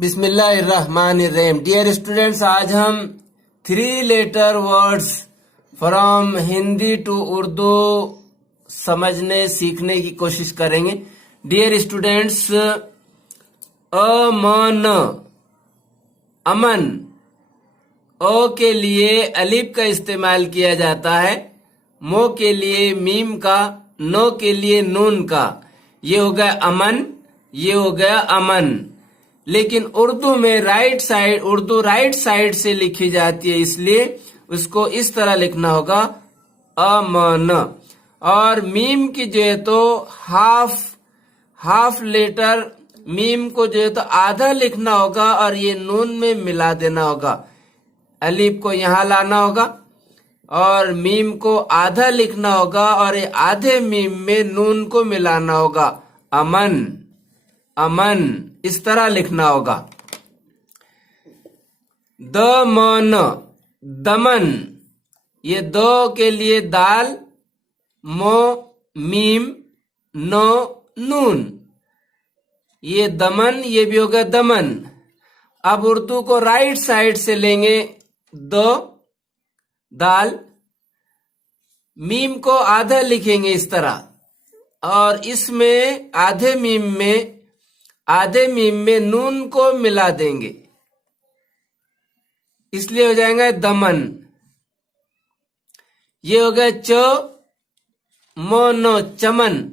बिस्मिल्लाहिर्रहमानिर्रहीम। Dear students, आज हम 3 letter words from Hindi to Urdu समझने सीखने की कोशिश करेंगे। डियर स्टूडेंट्स, अमन, अमन, ओ के लिए अलिफ का इस्तेमाल किया जाता है, मो के लिए मीम का, नो के लिए नून का। ये हो गया अमन, ये हो गया अमन। लेकिन उर्दू में उर्दू राइट साइड से लिखी जाती है, इसलिए उसको इस तरह लिखना होगा अमन। और मीम की जो है तो हाफ लेटर मीम को जो है तो आधा लिखना होगा और ये नून में मिला देना होगा। अलिफ को यहां लाना होगा और मीम को आधा लिखना होगा और ये आधे मीम में नून को मिलाना होगा। अमन, अमन, इस तरह लिखना होगा। दमन, दमन, ये दो के लिए दाल, मो मीम, नो नून, ये दमन, ये भी होगा दमन। अब उर्दू को राइट साइड से लेंगे, दो दाल, मीम को आधा लिखेंगे इस तरह और इसमें आधे मीम में नून को मिला देंगे, इसलिए हो जाएगा दमन। ये हो गया चो मो नो चमन,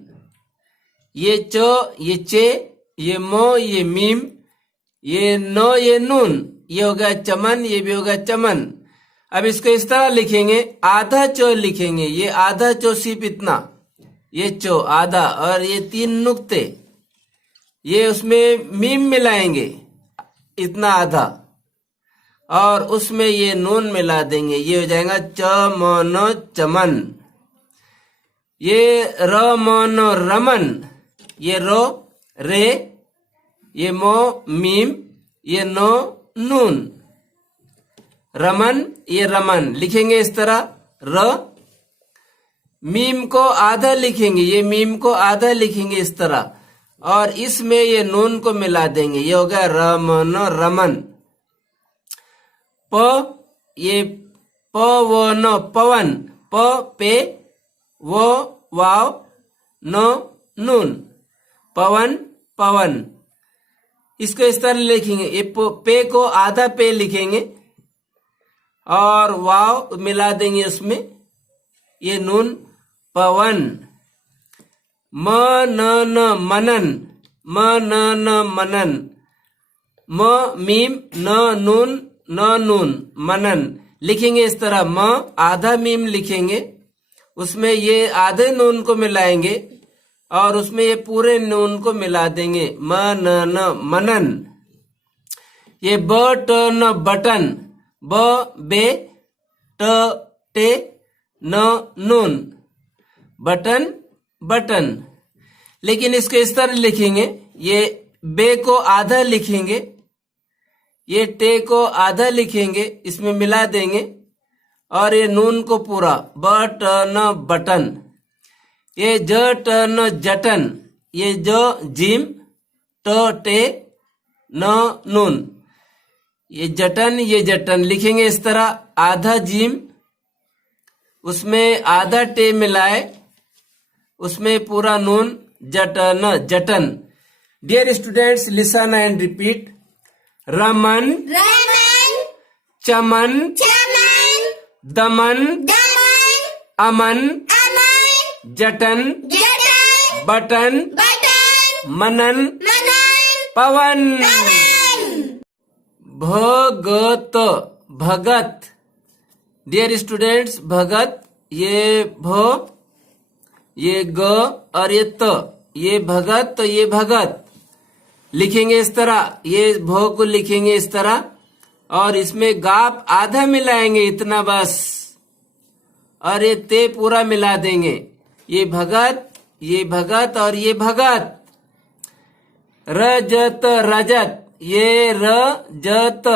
ये चो, ये चे, ये मो, ये मीम, ये नो, ये नून, ये हो गया चमन, ये भी हो गया चमन। अब इसको इस तरह लिखेंगे, आधा चो लिखेंगे, ये आधा चो सिर्फ इतना, ये चो आधा, और ये 3 नुक्ते, ये उसमें मीम मिलाएंगे इतना आधा और उसमें ये नून मिला देंगे, ये हो जाएगा चमनो चमन। ये रमनो रमन, ये रो रे, ये मो मीम, ये नो नून, रमन, ये रमन लिखेंगे इस तरह। र मीम को आधा लिखेंगे, ये मीम को आधा लिखेंगे इस तरह और इसमें ये नून को मिला देंगे, ये हो गया रमन रमन। प, ये प वो नो पवन, प पे वो वाव नो नून, पवन पवन। इसको इस तरह लिखेंगे, ये पे को आधा पे लिखेंगे और वाव मिला देंगे उसमें, ये नून, पवन। म न न मनन, म न न मनन, म मीम न नून, न नून, मनन लिखेंगे इस तरह। म आधा मीम लिखेंगे, उसमें ये आधे नून को मिलाएंगे और उसमें ये पूरे नून को मिला देंगे, म न न मनन। ये ब ट न बटन, ब बे ट टे न नून, बटन बटन। लेकिन इसको इस तरह लिखेंगे, ये बे को आधा लिखेंगे, ये टे को आधा लिखेंगे, इसमें मिला देंगे और ये नून को पूरा, ब ट न बटन। ये ज ट न जटन, ये जो जिम, ट टे न नून, ये जटन, ये जटन लिखेंगे इस तरह। आधा जिम, उसमें आधा टे मिलाए, उसमें पूरा नून, जटन जटन। Dear students, listen and repeat. रमन रमन, चमन चमन, दमन दमन, अमन अमन, जटन जटन, बटन बटन, मनन मनन, पवन। पवन। भगत, भगत। डियर स्टूडेंट्स, भगत, ये भ, ये ग और ये त, ये भगत, तो ये भगत लिखेंगे इस तरह। ये भ को लिखेंगे इस तरह और इसमें गाप आधा मिलाएंगे इतना बस, और ये ते पूरा मिला देंगे, ये भगत, ये भगत और ये भगत। रजत, रजत, ये रजत,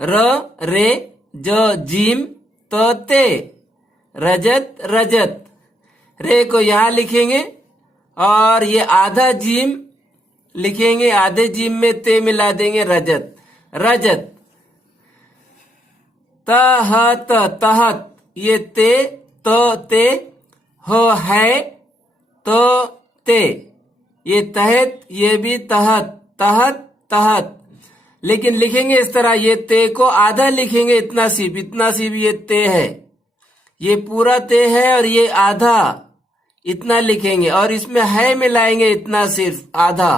र रे ज जीम त ते, रजत रजत। रे को यहां लिखेंगे और ये आधा जीम लिखेंगे, आधे जीम में ते मिला देंगे, रजत, रजत। तहत, तहत, ये ते, तो ते, हो है, तो ते, ये तहत, ये भी तहत, तहत, तहत। लेकिन लिखेंगे इस तरह, ये ते को आधा लिखेंगे, इतना सिर्फ ये ते है, ये पूरा ते है और ये आधा, इतना लिखेंगे। और इसमें है मिलाएंगे, इतना सिर्फ आधा,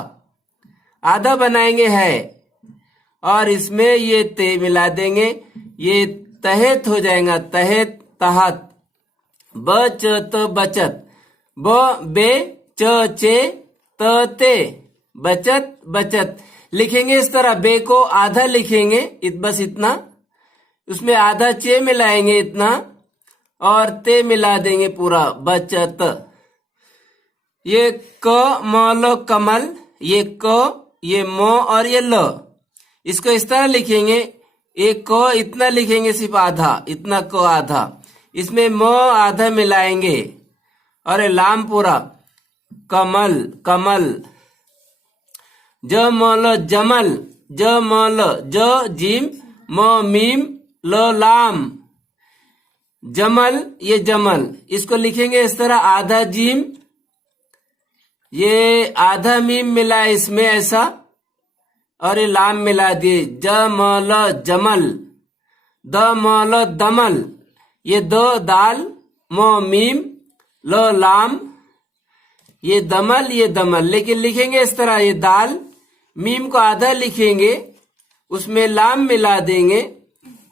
आधा बनाएंगे है, और इसमें ये ते मिला देंगे, ये तहत हो जाएगा, तहत, तहत। बचत, बचत, ब बे च चे त ते, बचत, बचत। लिखेंगे इस तरह, बे को आधा लिखेंगे, बस इतना, उसमें आधा चे मिलाएंगे, इतना, और ते मिला देंगे पूरा, बचत। ये क मौल कमल, ये क, ये मो और ये ल, इसको इस तरह लिखेंगे, एक क इतना लिखेंगे, सिर्फ आधा, इतना क आधा, इसमें मो आधा मिलाएंगे, और लाम पूरा, कमल, कमल। ज मौल जमल, ज मौल ज जिम, म मीम, ल लाम, जमल, ये जमल, इसको लिखेंगे इस तरह, आधा जीम, ये आधा मीम मिला इसमें ऐसा, और ये लाम मिला दिए, जमल जमल। द मौल दमल, ये दो दाल, म मीम, ल लाम, ये दमल, ये दमल। लेकिन लिखेंगे इस तरह, ये दाल, मीम को आधा लिखेंगे, उसमें लाम मिला देंगे,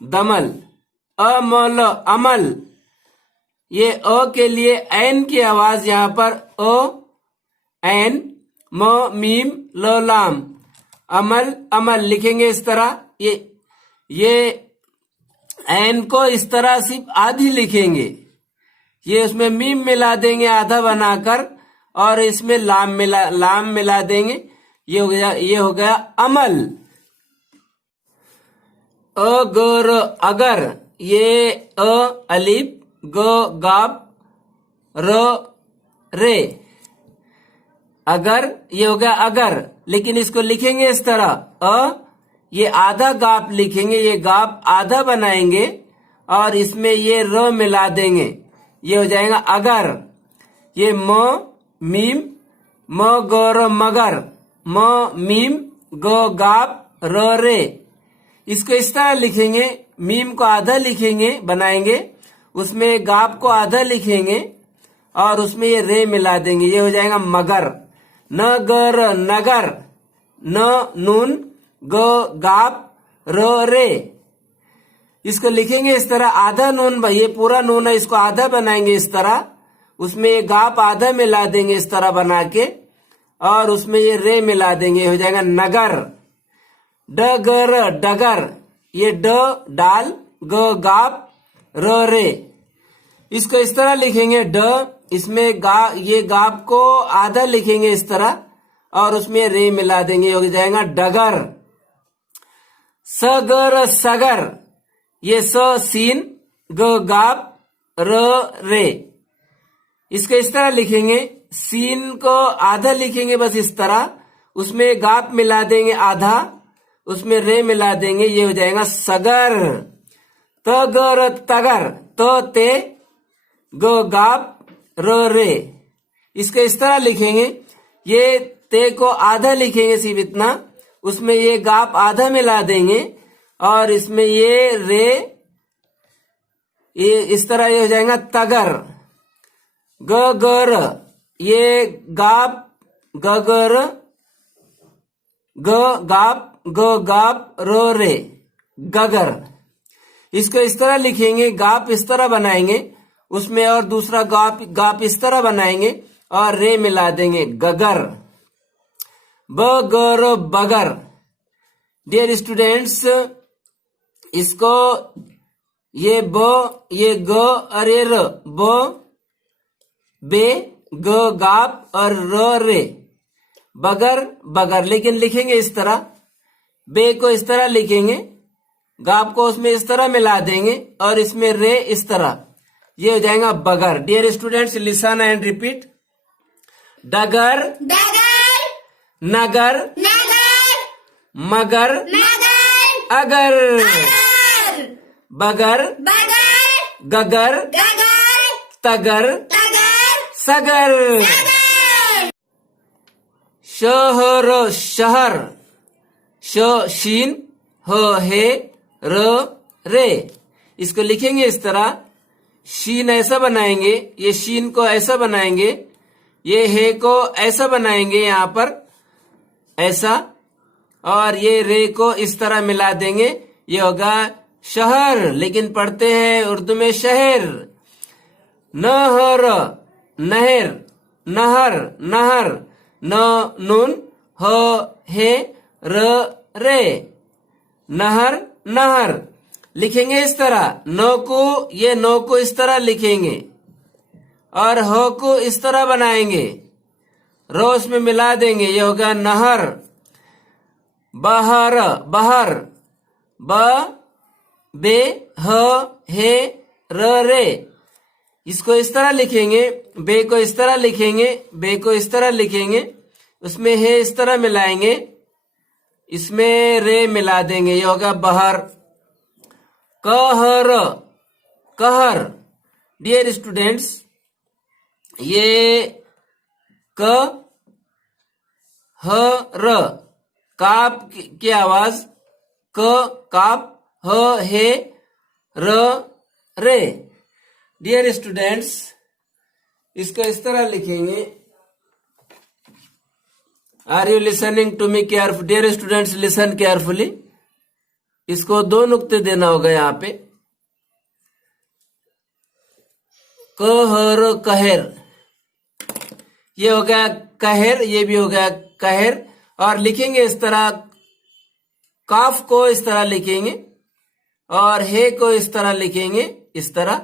दमल। अमल अमल, ये अ के लिए ऐन की आवाज यहां पर, अ ऐन, म मीम, ल लाम, अमल, अमल। लिखेंगे इस तरह, ये ऐन को इस तरह सिर्फ आधी लिखेंगे, ये उसमें मीम मिला देंगे आधा बनाकर, और इसमें लाम मिला देंगे, ये हो गया अमल। अगर, अगर, ये अ अलिफ, ग गाब, र रे, अगर, ये हो गया अगर। लेकिन इसको लिखेंगे इस तरह, ये आधा गाप लिखेंगे, ये गाप आधा बनाएंगे, और इसमें ये र मिला देंगे, ये हो जाएगा अगर। ये म मीम, म ग मगर, म मीम, ग गाप, र रे, इसको इस तरह लिखेंगे, मीम को आधा लिखेंगे, बनाएंगे, उसमें गाप को आधा लिखेंगे, और उसमें ये रे मिला देंगे, ये हो जाएगा मगर। न गर नगर, न नून, ग गाप, र रे, इसको लिखेंगे इस तरह, आधा नून, ये पूरा नून है, इसको आधा बनाएंगे इस तरह, उसमें ये गाप आधा मिला देंगे इस तरह बना के, और उसमें ये रे मिला देंगे, हो जाएगा नगर। डगर डगर, ये ड डाल, ग गाप, र रे, इसको इस तरह लिखेंगे, ड, इसमें ये गाप को आधा लिखेंगे इस तरह, और उसमें रे मिला देंगे, हो जाएगा डगर। सगर सगर, ये स सीन, ग गाप, र रे, इसको इस तरह लिखेंगे, सीन को आधा लिखेंगे बस इस तरह, उसमें गाप मिला देंगे आधा, उसमें रे मिला देंगे, ये हो जाएगा सगर। तगर तगर, तो ते, ग गाप, र रे, इसको इस तरह लिखेंगे, ये ते को आधा लिखेंगे सिर्फ इतना, उसमें ये गाप आधा मिला देंगे, और इसमें ये रे, ये इस तरह ये हो जाएगा तगर। गगर, ये गाप, गगर, ग गाप, ग गाप, रो रे, गगर, इसको इस तरह लिखेंगे, गाप इस तरह बनाएंगे, उसमें और दूसरा गाप इस तरह बनाएंगे, और रे मिला देंगे, गगर। बगर बगर। डियर स्टूडेंट्स, इसको ये ये ग और ये र, बे, ग गाप और र रे, बगर बगर। लेकिन लिखेंगे इस तरह, बे को इस तरह लिखेंगे, गाप को उसमें इस तरह मिला देंगे, और इसमें रे इस तरह, ये हो जाएगा बगर। Dear students, listen and repeat. डगर डगर, नगर नगर मगर मगर अगर अगर बगर बगर गगर गगर तगर तगर सगर सगर शहर शहर श शीन ह हे र रे। इसको लिखेंगे इस तरह, शीन ऐसा बनाएंगे, ये शीन को ऐसा बनाएंगे, ये हे को ऐसा बनाएंगे यहाँ पर ऐसा, और ये रे को इस तरह मिला देंगे, ये होगा शहर, लेकिन पढ़ते हैं उर्दू में शहर। नहर नहर नहर नहर न नून ह हे र रे नहर नहर लिखेंगे इस तरह। नो को ये नो को इस तरह लिखेंगे और हो को इस तरह बनाएंगे, रो उसमें मिला देंगे, ये होगा नहर। बहर बहर ब बे ह हे र रे, इसको इस तरह लिखेंगे, बे को इस तरह लिखेंगे, बे को इस तरह लिखेंगे, उसमें हे इस तरह मिलाएंगे, इसमें रे मिला देंगे, ये होगा बहर। कहर कहर, डियर स्टूडेंट्स, ये क ह र काप की आवाज क काप ह हे र रे। डियर स्टूडेंट्स, इसको इस तरह लिखेंगे। Are you listening to me careful? Dear students, listen carefully. इसको दो नुक्ते देना होगा यहाँ पे, कहर कहर, ये हो गया कहर, ये भी हो गया कहर। और लिखेंगे इस तरह, काफ को इस तरह लिखेंगे और हे को इस तरह लिखेंगे इस तरह,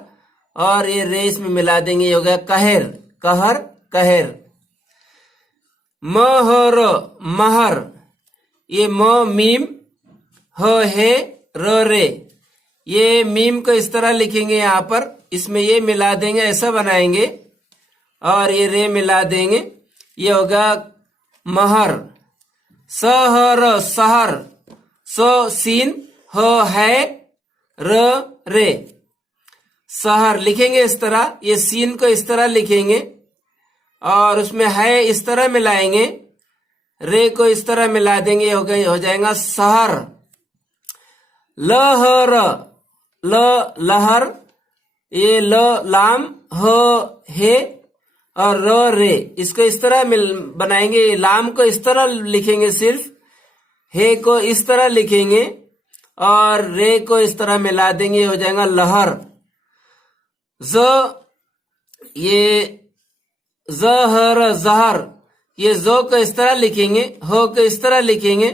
और ये रे इसमें मिला देंगे, ये हो गया कहर कहर कहर। महर महर, ये म मीम ह हे र रे, ये मीम को इस तरह लिखेंगे यहाँ पर, इसमें ये मिला देंगे, ऐसा बनाएंगे और ये रे मिला देंगे, ये होगा महर। सहर सहर, सो सीन ह है र रे, सहर लिखेंगे इस तरह, ये सीन को इस तरह लिखेंगे और उसमें है इस तरह मिलाएंगे, रे को इस तरह मिला देंगे, हो जाएगा सहर। लहर ल लहर, ये ल लाम ह हे और र रे, इसको इस तरह बनाएंगे, लाम को इस तरह लिखेंगे सिर्फ, हे को इस तरह लिखेंगे और रे को इस तरह मिला देंगे, हो जाएगा लहर। ज ये जहर जहर, ये जो को इस तरह लिखेंगे, हो को इस तरह लिखेंगे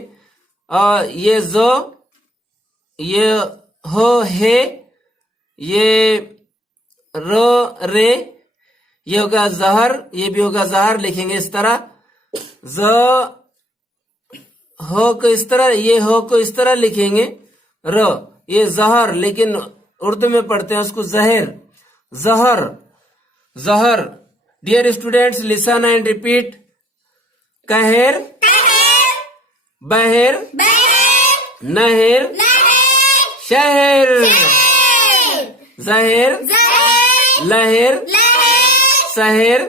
और ये जो ये हो हे, ये रो रे, ये होगा जहर, ये भी होगा जहर, लिखेंगे इस तरह। ज हो को इस तरह, ये हो को इस तरह लिखेंगे, र ये जहर, लेकिन उर्दू में पढ़ते हैं उसको जहर जहर जहर। Dear students, listen and repeat. कहर बहर नहर शहर, जहर लहर शहर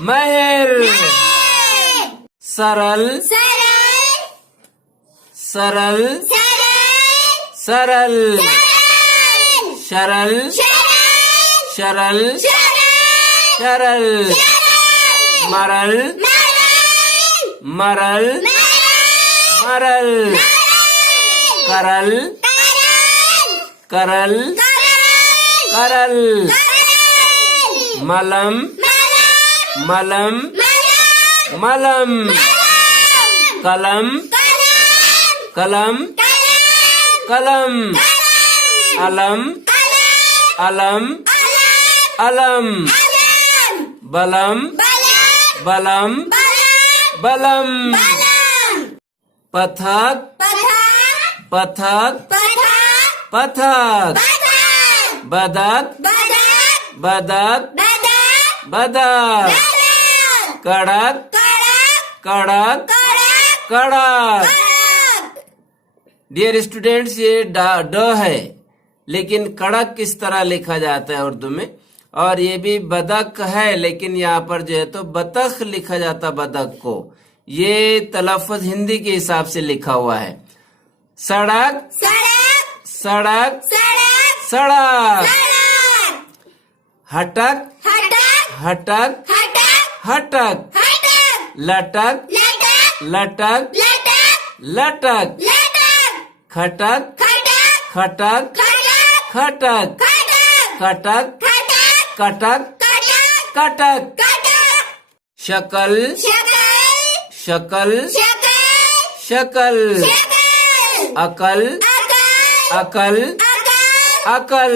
महर। सरल सरल सरल, शरल शरल शरल, मरल मरल मरल, करल करल करल, मलम मलम मलम, कलम कलम कलम, अलम अलम अलम, बलम बलम बलम, पथक पथक पथक, बदक बदक बदक, कड़क कड़क कड़क कड़क। कड़क डियर स्टूडेंट्स, ये ड है, लेकिन कड़क किस तरह लिखा जाता है उर्दू में। और ये भी बदक है, लेकिन यहाँ पर जो है तो बतख लिखा जाता बदक को। ये तलफ़ुज़ हिंदी के हिसाब से लिखा हुआ है। सड़क सड़क सड़क सड़क सड़क। सड़क हटक हटक हटक हटक हटक। हटक लटक लटक लटक लटक लटक। लटक खटक खटक खटक खटक खटक। खटक कटक खटक कटक कटक कटक। कटक शकल शकल शकल शकल शकल। शकल अकल अकल अकल अकल अकल। अकल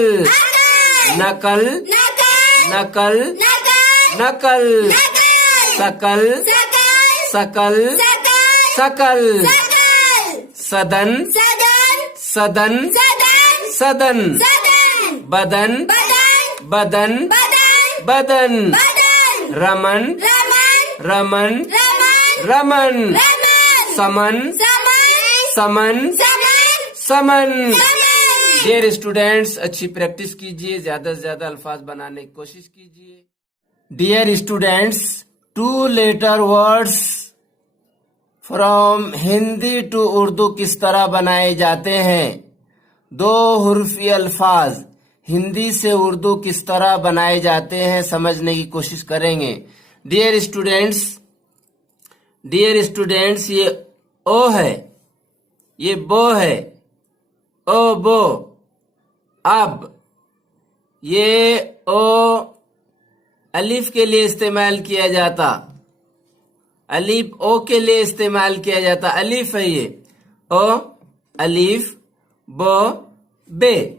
नकल नकल नकल नकल नकल। नकल सकल सकल सकल सकल सकल। सकल सदन सदन सदन सदन सदन। सदन बदन बदन बदन बदन बदन। बदन रमन रमन रमन रमन रमन। रमन समन समन समन समन समन। समन डियर स्टूडेंट्स, अच्छी प्रैक्टिस कीजिए, ज्यादा से ज्यादा अल्फाज बनाने की कोशिश कीजिए। Dear students, 2 letter words from Hindi to Urdu किस तरह बनाए जाते हैं। 2 हुर्फी अल्फाज हिंदी से उर्दू किस तरह बनाए जाते हैं, समझने की कोशिश करेंगे। डियर स्टूडेंट्स, ये ओ है, ये बो है, ओ बो। अब ये ओ अलिफ के लिए इस्तेमाल किया जाता, अलिफ ओ के लिए इस्तेमाल किया जाता। अलिफ है ये, ओ अलिफ बो बे।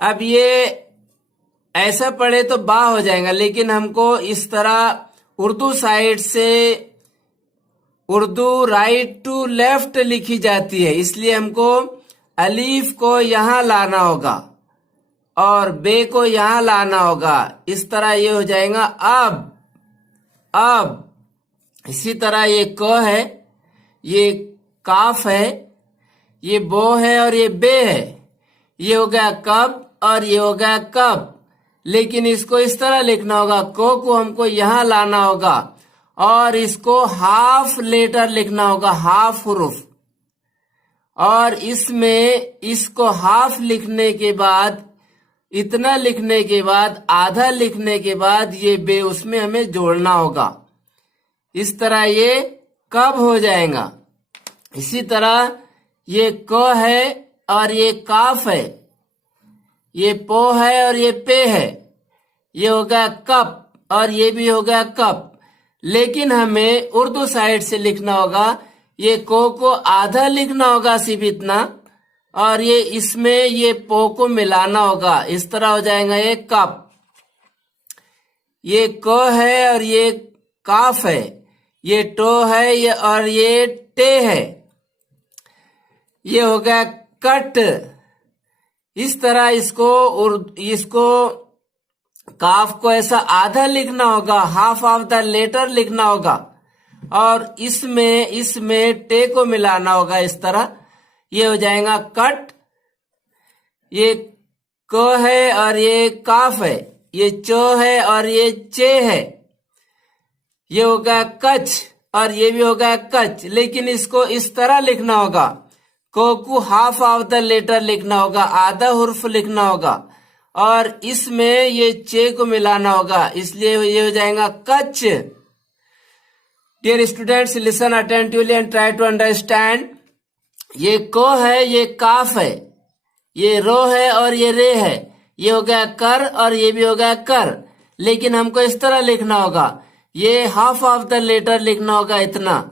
अब ये ऐसा पढ़े तो बा हो जाएगा, लेकिन हमको इस तरह उर्दू साइड से उर्दू राइट टू लेफ्ट लिखी जाती है, इसलिए हमको अलीफ को यहां लाना होगा और बे को यहां लाना होगा। इस तरह ये हो जाएगा अब। इसी तरह ये क है, ये काफ है, ये बो है और ये बे है। ये हो गया कब और ये हो गया कब, लेकिन इसको इस तरह लिखना होगा। को हमको यहां लाना होगा और इसको हाफ लेटर लिखना होगा, हाफ हुरूफ। और इसमें इसको हाफ लिखने के बाद, इतना लिखने के बाद, आधा लिखने के बाद ये बे उसमें हमें जोड़ना होगा। इस तरह ये कब हो जाएगा। इसी तरह ये क है और ये काफ है, ये पो है और ये पे है। ये हो गया कप और ये भी हो गया कप, लेकिन हमें उर्दू साइड से लिखना होगा। ये को आधा लिखना होगा, सिर्फ इतना, और ये इसमें ये पो को मिलाना होगा। इस तरह हो जाएगा ये कप। ये क है और ये काफ है, ये टो है ये और ये टे है। ये हो गया कट। इस तरह इसको काफ को ऐसा आधा लिखना होगा, हाफ ऑफ द लेटर लिखना होगा, और इसमें टे को मिलाना होगा। इस तरह ये हो जाएगा कट। ये क है और ये काफ है, ये चो है और ये चे है। ये हो गया कच और ये भी हो गया कच, लेकिन इसको इस तरह लिखना होगा। को हाफ ऑफ द लेटर लिखना होगा, आधा हुर्फ लिखना होगा, और इसमें ये चे को मिलाना होगा, इसलिए ये हो जाएगा कच। Dear students, listen attentively and try to understand. ये को है, ये काफ है, ये रो है और ये रे है। ये हो गया कर और ये भी हो गया कर, लेकिन हमको इस तरह लिखना होगा। ये हाफ ऑफ द लेटर लिखना होगा, इतना,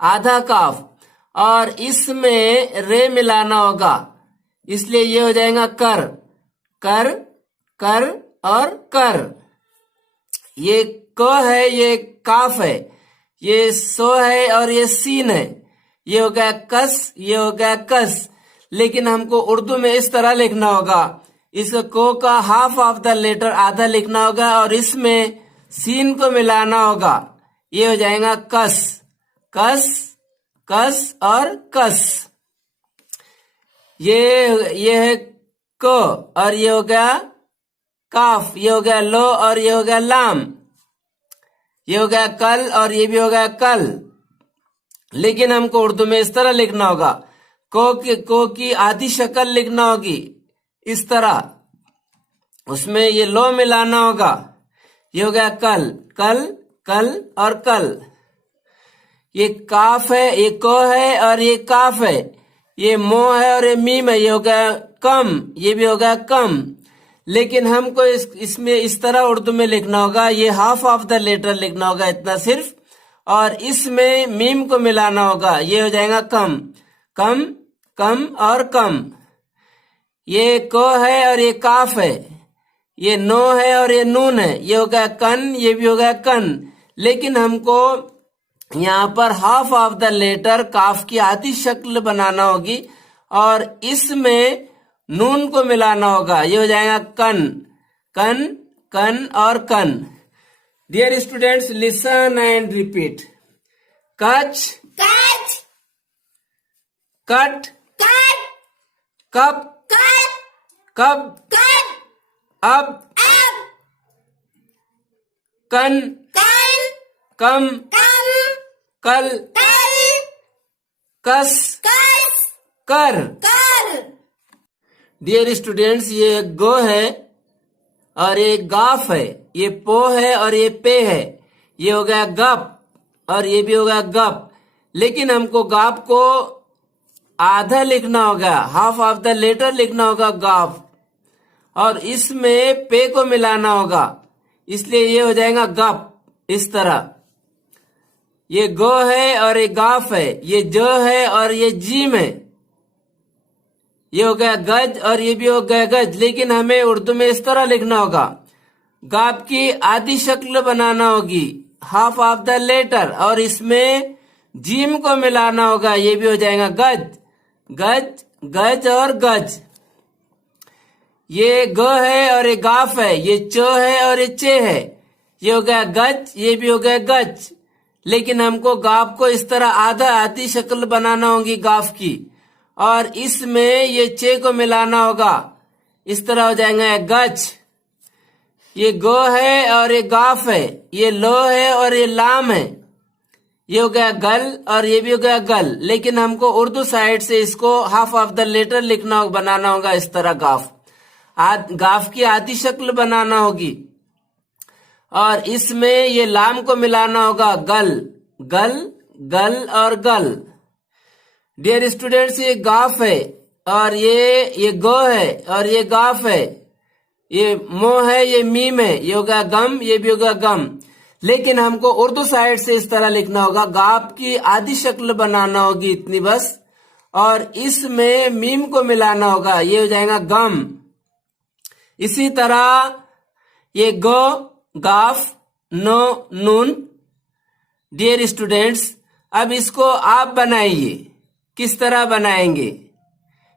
आधा काफ, और इसमें रे मिलाना होगा, इसलिए ये हो जाएगा कर कर कर और कर। ये क है, ये काफ है, ये सो है और ये सीन है। ये हो गया कस, ये हो गया कस, लेकिन हमको उर्दू में इस तरह लिखना होगा। इसका को का हाफ ऑफ द लेटर आधा लिखना होगा और इसमें सीन को मिलाना होगा, ये हो जाएगा कस, कस, कस और कस। ये है को और ये हो गया काफ, ये हो गया लो और ये हो गया लाम। ये हो गया कल और ये भी हो गया कल। लेकिन हमको उर्दू में इस तरह लिखना होगा, को की आधी शक्ल लिखना होगी इस तरह, उसमें ये लो मिलाना होगा। ये हो गया कल, कल, कल और कल। ये काफ है, ये को है और ये काफ है। ये मो है और ये मीम है। ये हो गया कम, ये भी हो गया कम। लेकिन हमको इसमें इस तरह उर्दू में लिखना होगा, ये हाफ ऑफ द लेटर लिखना होगा इतना सिर्फ, और इसमें मीम को मिलाना होगा। ये हो जाएगा कम, कम, कम और कम। ये को है और ये काफ है। ये नो है और ये नून है। ये हो गया कन, ये भी हो गया कन। लेकिन हमको यहाँ पर हाफ ऑफ द लेटर काफ की आधी शक्ल बनाना होगी और इसमें नून को मिलाना होगा। ये हो जाएगा कन, कन, कन और कन। Dear students, listen and repeat. कच, कच, कट, कट, कप, कट, कब, कट, अब, अब, कन, कन, कम, कम, कल, कल, कस, कस, कर। कर। डियर स्टूडेंट्स, ये गो है और ये गाफ है। ये पो है और ये पे है। ये हो गया गप और ये भी हो गया गप। लेकिन हमको गाप को आधा लिखना होगा, हाफ ऑफ द लेटर लिखना होगा गाफ, और इसमें पे को मिलाना होगा। इसलिए ये हो जाएगा गप इस तरह। ये गो है और ये गाफ है। ये जो है और ये जीम है। ये हो गया गज और ये भी हो गया गज। लेकिन हमें उर्दू में इस तरह लिखना होगा, गाप की आधी शक्ल बनाना होगी, हाफ ऑफ द लेटर, और इसमें जीम को मिलाना होगा। ये भी हो जाएगा गज, गज, गज और गज। ये ग है और ये गाफ है। ये चो है और ये चे है। ये हो गया गज, ये भी हो गया गज। लेकिन हमको गाफ को इस तरह आधी शक्ल बनाना होगी गाफ की, और इसमें ये चे को मिलाना होगा। इस तरह हो जाएगा गज। ये गो है और ये गाफ है। ये लो है और ये लाम है। ये हो गया गल और ये भी हो गया गल। लेकिन हमको उर्दू साइड से इसको हाफ ऑफ द लेटर लिखना बनाना होगा इस तरह गाफ। गाफ की आधी शक्ल बनाना होगी और इसमें ये लाम को मिलाना होगा गल, गल, गल और गल। डियर स्टूडेंट्स, ये गाफ है और ये गो है और ये गाफ है। ये मो है, ये मीम है। ये हो गया गम, ये भी हो गया गम। लेकिन हमको उर्दू साइड से इस तरह लिखना होगा, गाफ की आधी शक्ल बनाना होगी इतनी बस, और इसमें मीम को मिलाना होगा। ये हो जाएगा गम। इसी तरह ये गो, गाफ, नो, नून। डियर स्टूडेंट्स, अब इसको आप बनाइए। किस तरह बनाएंगे?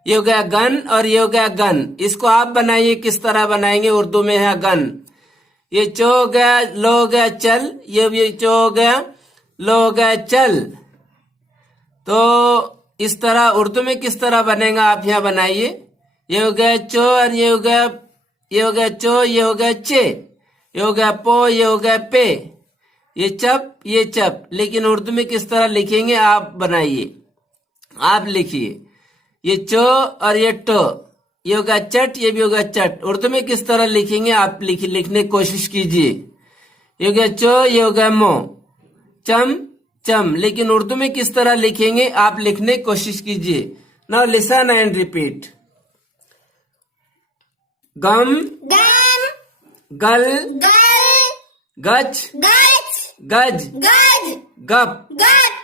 ये हो गया गन और ये हो गया गन। इसको आप बनाइए, किस तरह बनाएंगे? उर्दू में है गन। ये चो हो गया, लो हो गया चल। ये भी चो हो गया, लो हो गया चल। तो इस तरह उर्दू में किस तरह बनेगा आप यहाँ बनाइए। ये हो गया चो और ये हो गया चो, ये हो गया चे, ये हो गया पो, ये हो गया पे। ये चप, ये चप। लेकिन उर्दू में किस तरह लिखेंगे आप बनाइए, आप लिखिए। ये चो और ये टो, ये होगा चट, ये भी होगा चट। उर्दू में किस तरह लिखेंगे आप लिखने की कोशिश कीजिए। ये हो गया चो, ये हो गया मो। चम, चम। लेकिन उर्दू में किस तरह लिखेंगे आप लिखने की कोशिश कीजिए। Now listen and repeat. गम, गम, गल, गल, गच, गच, गज, गज, गप, गप,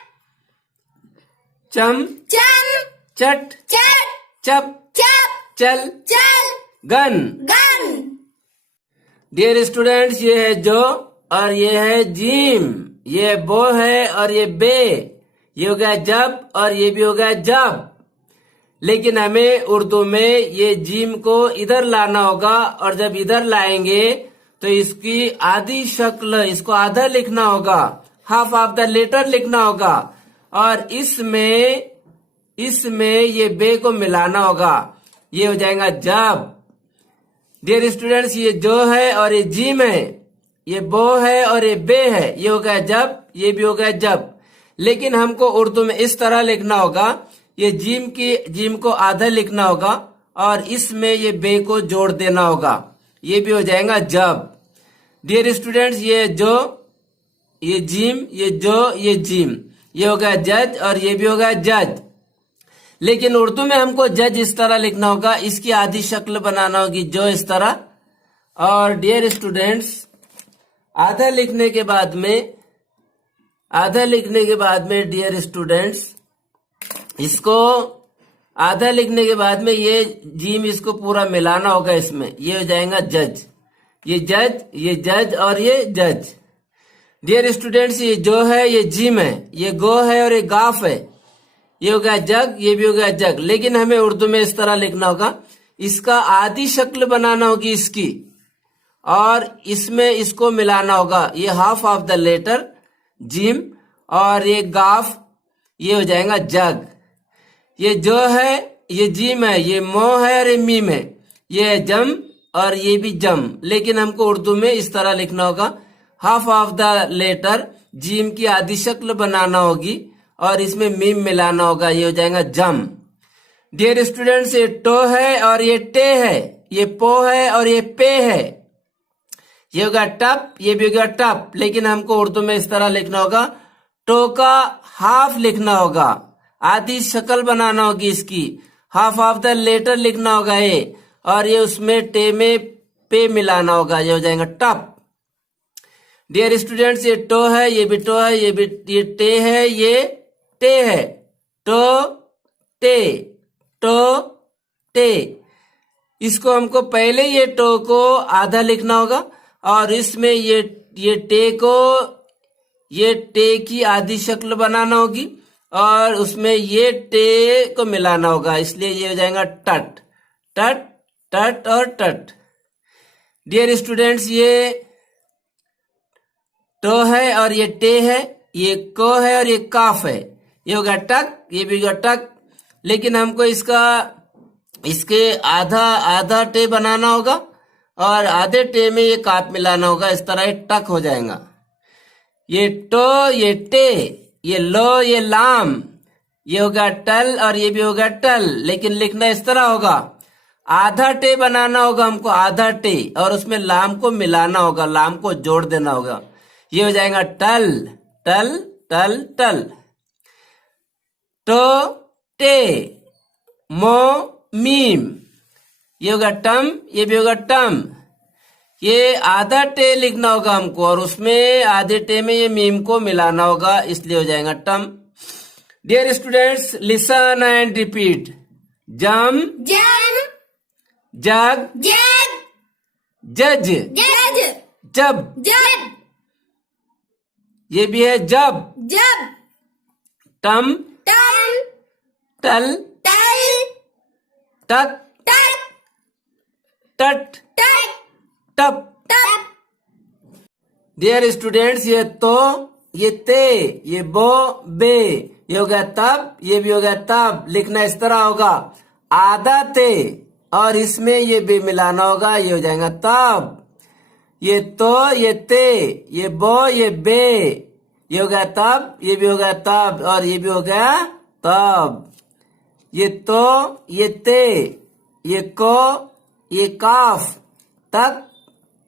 चम, चम, चट, चट, चप, चप, चल, चल, गन। गन। डियर स्टूडेंट्स, ये है जो और ये है जीम। ये बो है और ये बे। ये हो गया जब और ये भी हो गया जब। लेकिन हमें उर्दू में ये जीम को इधर लाना होगा, और जब इधर लाएंगे तो इसकी आधी शक्ल, इसको आधा लिखना होगा, हाफ ऑफ द लेटर लिखना होगा और इसमें ये बे को मिलाना होगा, ये हो जाएगा जब। डियर स्टूडेंट्स, ये जो है और ये जिम है, ये बो है और ये बे है, ये हो गया जब, ये भी हो गया जब। लेकिन हमको उर्दू में इस तरह लिखना होगा, ये जिम को आधा लिखना होगा और इसमें ये बे को जोड़ देना होगा, ये भी हो जाएगा जब। डियर स्टूडेंट्स, ये जो, ये जिम, ये जो, ये जिम, ये हो गया जज और ये भी हो गया जज। लेकिन उर्दू में हमको जज इस तरह लिखना होगा, इसकी आधी शक्ल बनाना होगी जो इस तरह। और डियर स्टूडेंट्स, आधा लिखने के बाद में डियर स्टूडेंट्स, इसको आधा लिखने के बाद में ये जीम इसको पूरा मिलाना होगा इसमें, ये हो जाएगा जज। ये जज, ये जज और ये जज। डियर स्टूडेंट्स, ये जो है ये जिम है, ये गो है और ये गाफ है, ये हो गया जग, ये भी हो गया जग। लेकिन हमें उर्दू में इस तरह लिखना होगा, इसका आधी शक्ल बनाना होगी इसकी और इसमें इसको मिलाना होगा, ये हाफ ऑफ द लेटर जिम और ये गाफ, ये हो जाएगा जग। ये जो है ये जिम है, ये मो है और ये मीम है, ये है जम और ये भी जम। लेकिन हमको उर्दू में इस तरह लिखना होगा, हाफ ऑफ द लेटर जिम की आधी शक्ल बनाना होगी और इसमें मीम मिलाना होगा, ये हो जाएगा जम। डियर स्टूडेंट्स, ये टो है और ये टे है, ये पो है और ये पे है, ये होगा टप, ये भी होगा टप। लेकिन हमको उर्दू में इस तरह लिखना होगा, टो का हाफ लिखना होगा, आधी शक्ल बनाना होगी इसकी, हाफ ऑफ द लेटर लिखना होगा ये, और ये उसमें टे में पे मिलाना होगा, ये हो जाएगा टप। डियर स्टूडेंट्स, ये टो है, ये भी टो है, ये भी ये टे है, ये टे है, टो टे, टो टे। इसको हमको पहले ये टो को आधा लिखना होगा और इसमें ये टे को, ये टे की आधी शक्ल बनाना होगी और उसमें ये टे को मिलाना होगा, इसलिए ये हो जाएगा टट, टट, टट और टट। डियर स्टूडेंट्स, ये टो है और ये टे है, ये को है और ये काफ है, ये होगा टक, ये भी होगा टक। लेकिन हमको इसके आधा टे बनाना होगा और आधे टे में ये काफ मिलाना होगा, इस तरह ये टक हो जाएगा। ये टो, ये टे, ये लो, ये लाम, ये होगा टल और ये भी होगा टल। लेकिन लिखना इस तरह होगा, आधा टे बनाना होगा हमको, आधा टे, और उसमें लाम को मिलाना होगा, लाम को जोड़ देना होगा, ये हो जाएगा टल, टल, टल, टल। टो टे, मो मीम, ये होगा टम, ये भी होगा टम। ये आधा टे लिखना होगा हमको और उसमें आधे टे में ये मीम को मिलाना होगा, इसलिए हो जाएगा tum. Dear students, listen and repeat. जम, जम, जग, जग, जज, जज, जब, जब, ये भी है जब। जब, टम, टम, टल, टल, टक, टक, टट, टक, टप। टप। डियर स्टूडेंट्स, ये तो, ये ते, ये बो, बे, ये हो गया तब, ये भी हो गया तब। लिखना इस तरह होगा, आधा ते और इसमें ये बे मिलाना होगा, ये हो जाएगा तब। ये तो, ये ते, ये बो, ये बे, ये हो गया तब, ये भी हो गया तब और ये भी हो गया तब। ये तो, ये ते, ये को, ये काफ, तक,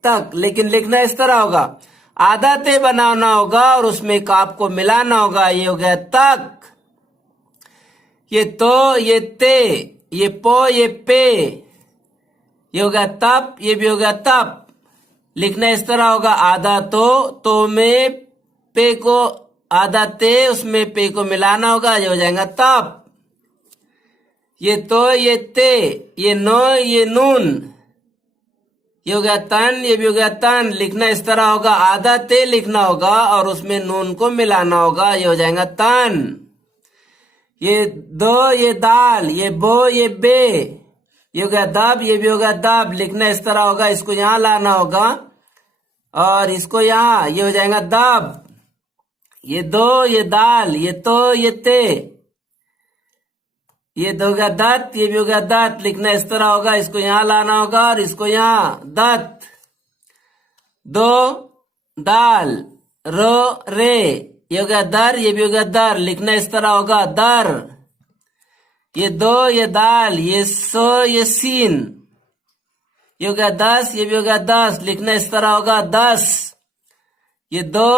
तक। लेकिन लिखना इस तरह होगा, आधा ते बनाना होगा और उसमें काफ को मिलाना होगा, ये हो गया तक। ये तो, ये ते, ये पो, ये पे, ये हो गया तप, ये भी हो गया तप। लिखना इस तरह होगा, आधा तो में पे को, आधा ते उसमें पे को मिलाना होगा, ये हो जाएगा तप। ये तो, ये ते, ये नो, ये नून, ये हो गया तन, ये भी हो गया तन। लिखना इस तरह होगा, आधा ते लिखना होगा और उसमें नून को मिलाना होगा, ये हो जाएगा तन। ये दो, ये दाल, ये बो, ये बे, ये हो गया दब, ये भी हो गया दब। लिखना इस तरह होगा, इसको यहाँ लाना होगा और इसको यहाँ, ये हो जाएगा दब। ये दो, ये दाल, ये तो, ये ते, ये दो होगा दत्त, ये भी होगा दत्त। लिखना इस तरह होगा, इसको यहां लाना होगा और इसको यहां। दत्त। दो दाल, रो रे, ये होगा दर, ये भी होगा दर। लिखना इस तरह होगा, दर। ये दो, ये दाल, ये सो, ये सीन, ये होगा 10, ये भी होगा 10। लिखना इस तरह होगा, 10। ये दो,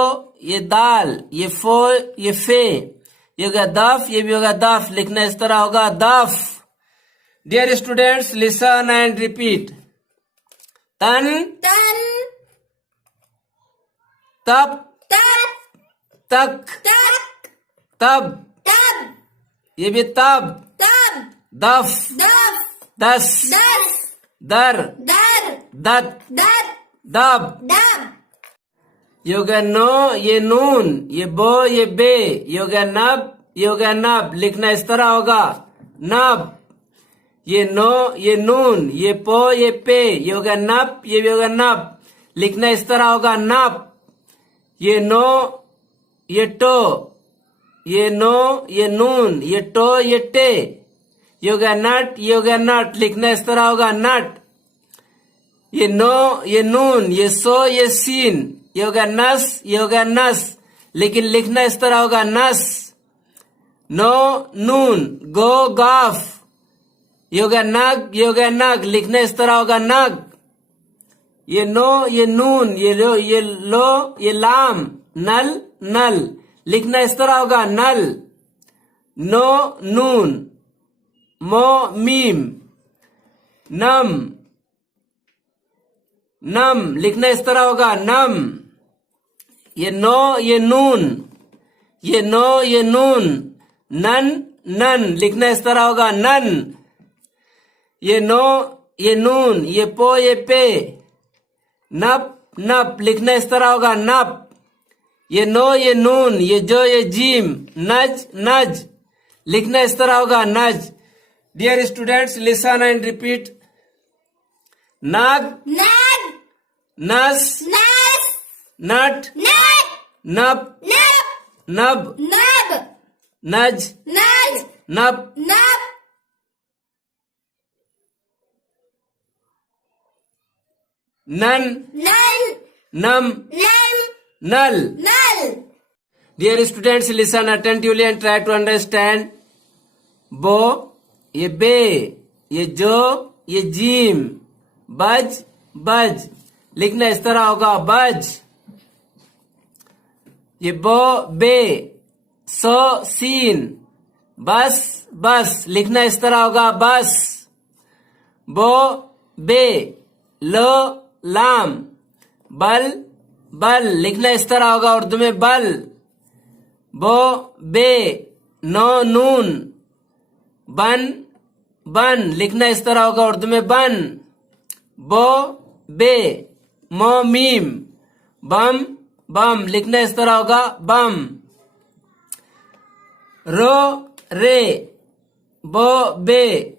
ये दाल, ये फो, ये फे, ये होगा दफ, ये भी होगा दफ। लिखना इस तरह होगा, दफ। Dear students, listen and repeat. तन, Tan. तप, Tap. तक, Tak. तब, Tab. ये भी तब। Tab. दफ, Daf. 10, Das. दर, Dar. दत, Dat. दब। Dab. ये होगा नो, ये नून, ये बो, ये बे, ये होगा नब, ये होगा नब। लिखना इस तरह होगा, नब। ये नो, ये नून, ये पो, ये पे, ये होगा नब, ये भी होगा नब। लिखना इस तरह होगा, नब। ये नो, ये टो, ये नो, ये नून, ये टो, ये टे, ये होगा नट, ये होगा नट। लिखना इस तरह होगा, नट। ये नो, ये नून, ये सो, ये सीन, ये होगा नस, ये होगा नस। लेकिन लिखना इस तरह होगा, नस। नो, नून, गो, गाफ, ये होगा नग, ये होगा नग। लिखना इस तरह होगा, नग। ये नो, ये नून, ये लो, ये लाम, नल, नल। लिखना इस तरह होगा, नल। नो, नून, मो, मीम, नम, नम। लिखना इस तरह होगा, नम। ये नो, ये नून, ये नो, ये नून, नन, नन। लिखना इस तरह होगा, नन। ये नो, ये नून, ये पो, ये पे, नप, नप। लिखना इस तरह होगा, नप। ये नो, ये नून, ये जो, ये जीम, नज, नज। लिखना इस तरह होगा, nudge. Dear students, listen and repeat. Nag, Nag. नस, Nas. Nut, Nut. नप, Nap. Nub, Nub. Nudge, Nudge. नप, Nub. Nun, Nun. Numb, Num. Null. Null. Dear students, listen attentively and try to understand. बो, ये बे, ये जो, ये gym, बज, बज। लिखना इस तरह होगा, बज। ये बो, बे, सो, सीन, बस, बस। लिखना इस तरह होगा, बस। बो, बे, लो, लाम, बल, बल। लिखना इस तरह होगा, उर्दू में बल। बो, बे, नो, नून, बन, बन। लिखना इस तरह होगा, उर्दू में बन। बो, बे, मो, मीम, बम, बम। लिखना इस तरह होगा, बम। रो, रे, बो, बे,